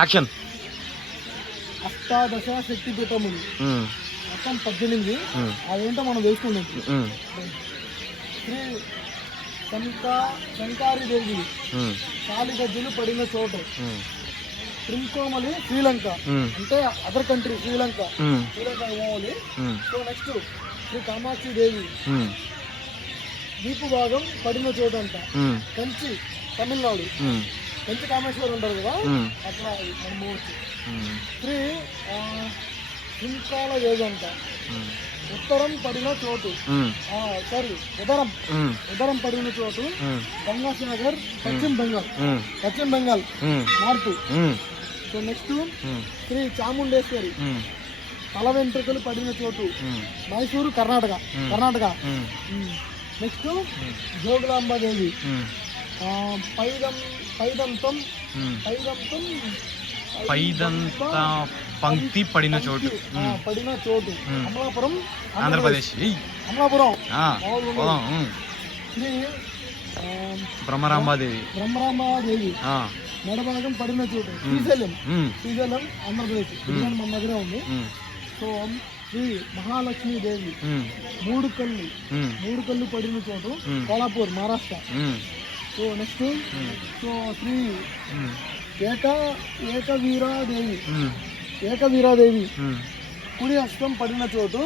Action. అష్టాదశ శక్తి పీఠములు మొత్తం 18. అదేంటో మనం తెలుసుకున్నాం. శ్రీ శంకారిదేవి కాలిగజ్జలు పడిన చోట. త్రింకోమలి శ్రీలంక, అంటే అదర్ కంట్రీ శ్రీలంక పోవాలి. సో నెక్స్ట్ శ్రీ కామాక్షి దేవి దీపు భాగం పడిన చోట అంట. కంచి తమిళనాడు, కంచి కామేశ్వరం ఉంటారు కదా, అట్లా మనం పోవచ్చు. శ్రీ శ్రీకాళ దేవి అంట. ఉత్తరం పడిన చోటు, సారీ ఉదరం పడిన చోటు Gangasagar, Paschim Bengal north. So next Shri Chamundeshwari తల వెంట్రుకలు పడిన చోటు మైసూరు, కర్ణాటక. నెక్స్ట్ జోగులాంబాదేవి పంక్తి పడిన చోటు అమలాపురం, ఆంధ్రప్రదేశ్. శ్రీ బ్రహ్మరాంబాదేవి నడభాగం పడిన చోటు శ్రీశైలం, ఆంధ్రప్రదేశ్. మన దగ్గరే ఉంది. సో శ్రీ మహాలక్ష్మీదేవి మూడు కళ్ళు పడిన చోటు Kolhapur, Maharashtra. So next so Shri Ekviradevi కుడి హస్తం పడిన చోటు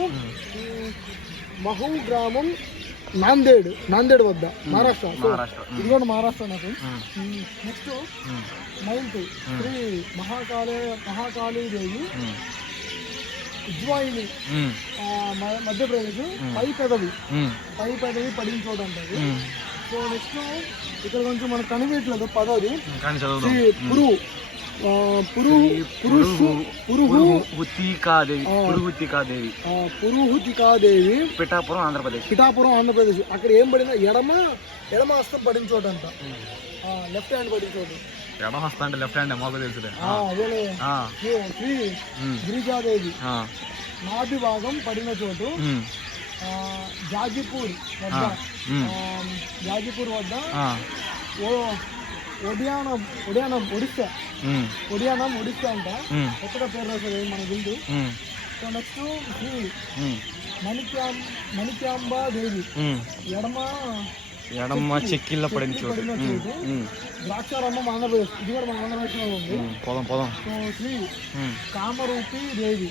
మహూ గ్రామం, నాందేడ్ వద్ద, మహారాష్ట్ర. ఇది కూడా మహారాష్ట్ర నాకు. Next 9th Shri Mahakalidevi Ujjaini, Madhya Pradesh. పై పెదవి పడిన చోటు అంటారు. సో నెక్స్ట్ ఇక్కడ కొంచెం మనకు కనిపించలేదు పదవి. శ్రీ పురుహుతికాదేవి పిఠాపురం, ఆంధ్రప్రదేశ్. అక్కడ ఏం పడిన ఎడమ హస్తం పడిన చోటు అంట. లెఫ్ట్ హ్యాండ్ పడిన చోటు. ఎడమ హస్తం అంటే లెఫ్ట్ హ్యాండ్ మాకు తెలుసు. శ్రీ గిరిజాదేవి నాభి భాగం పడిన చోటు జాజిపూర్ వద్ద. ఒడియానం ఒడిస్సా అంట. ఎక్కడ పేరు రాసేది మనకు తెలుసు. సో నెక్స్ట్ శ్రీ మణిక్యాంబాదేవి ఎడమ చెక్కిళ్ళ పడిన చోటు ద్రాక్షారామం, ఆంధ్రప్రదేశ్. ఇది కూడా మన ఆంధ్రప్రదేశ్లో ఉంది. సో శ్రీ కామరూపి దేవి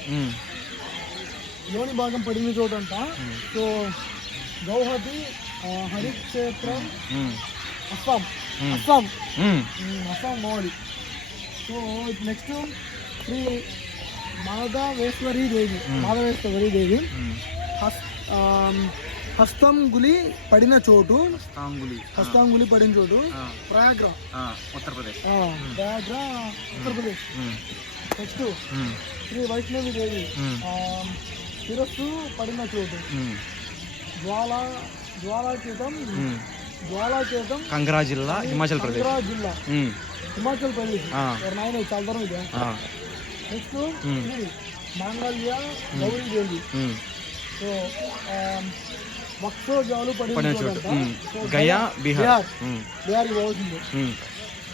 యోని భాగం పడిన చోటు అంట. సో గౌహతి హరిక్షేత్రం, అస్సాం మోడీ. సో నెక్స్ట్ శ్రీ మాధవేశ్వరి దేవి హస్తంగులి పడిన చోటు ప్రయాగ్రా, ఉత్తరప్రదేశ్. నెక్స్ట్ శ్రీ వైష్ణవి దేవి శిరస్సు పడిన చోటు జ్వాలాకేతం, కంగ్రా జిల్లా, హిమాచల్ ప్రదేశ్. నాయన చాలా దూరం ಇದೆ. నెక్స్ట్ మాంగళ్య గౌరీదేవి. సో వక్షోజాలు పడిన చోటు గయా, బిహార్ పోవాల్సింది.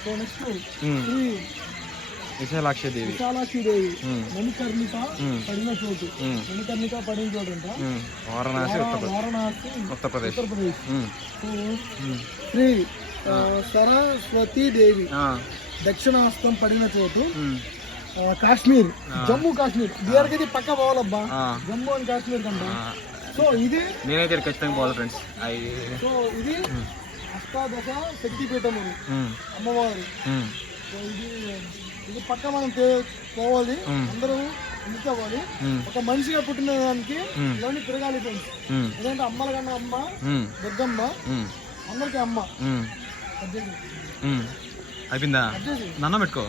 సో నెక్స్ట్ శ్రీ విశాలాక్షిదేవి మణికర్ణిక పడిన చోటు అంట. వారణాసి, ఉత్తరప్రదేశ్. శ్రీ సరస్వతీ దేవి దక్షిణాస్తం పడిన చోటు కాశ్మీర్, జమ్మూ కాశ్మీర్. బీహార్కి ఇది పక్క పోవాలబ్బా, జమ్మూ అండ్ కాశ్మీర్ కంట. సో ఇది నేనైతే ఖచ్చితంగా పోవాలి ఫ్రెండ్స్. సో ఇది అష్టాదశ శక్తిపీఠము అమ్మవారు. సో ఇది పక్క మనం పోవాలి, అందరూ నిల్చోవాలి. ఒక మనిషిగా పుట్టిన దానికి ఇవన్నీ తిరగాలి ఫ్రెండ్స్. ఎందుకంటే అమ్మల కన్నా అమ్మ దుర్గమ్మ, అందరికీ అమ్మ. అయిపోయిందా? నన్ను పెట్టుకో.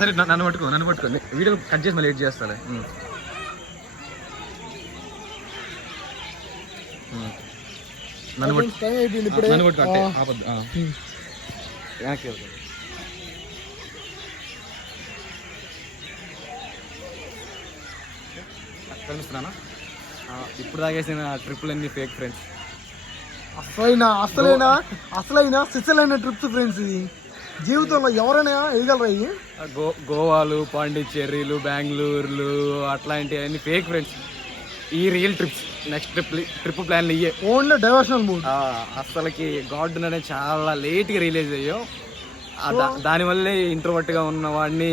సరే నన్ను పట్టుకో వీడియో కట్ చేసి మళ్ళీ ఎడిట్ చేస్తాలే. నన్ను పట్టుకో అంటే ఆపద్దు. వెనక్కి కనిపిస్తున్నానా? ఇప్పుడు తాగేసిన ట్రిప్పులన్నీ ఫేక్ ఫ్రెండ్స్. అసలైన స్విట్జర్లాండ్ ట్రిప్స్ ఫ్రెండ్స్. ఇది జీవితంలో ఎవరైనా వేయగలరా ఇవి? గోవాలు, పాండిచ్చేరీలు, బెంగళూరులు అట్లాంటివన్నీ ఫేక్ ఫ్రెండ్స్. ఈ రియల్ ట్రిప్స్, నెక్స్ట్ ట్రిప్ ప్లాన్లు ఇయ్యే. Only diversional mood. అసలుకి గాడ్ అనేది చాలా లేట్గా రిలీజ్ అయ్యాం. దానివల్లే ఇంట్రోవర్ట్గా ఉన్న వాడిని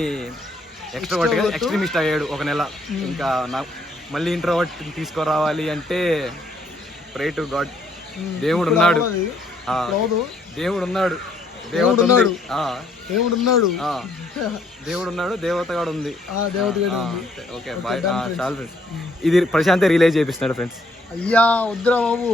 ఎక్స్ట్రోవర్ట్గా ఎక్స్ట్రీమిస్ట్ అయ్యాడు ఒక నెల. ఇంకా నాకు మళ్ళీ ఇంట్రోవర్ట్ తీసుకురావాలి అంటే ప్రే టు గాడ్. దేవుడు ఉన్నాడు, దేవుడు ఉన్నాడు, దేవుడు ఉన్నాడు, దేవుడు ఉన్నాడు, దేవత కూడా ఉంది. Okay bye. చాలా ఫ్రెండ్స్, ఇది ప్రశాంత్ రిలీజ్ చేపిస్తున్నాడు ఫ్రెండ్స్. అయ్యా వద్దురా బాబు.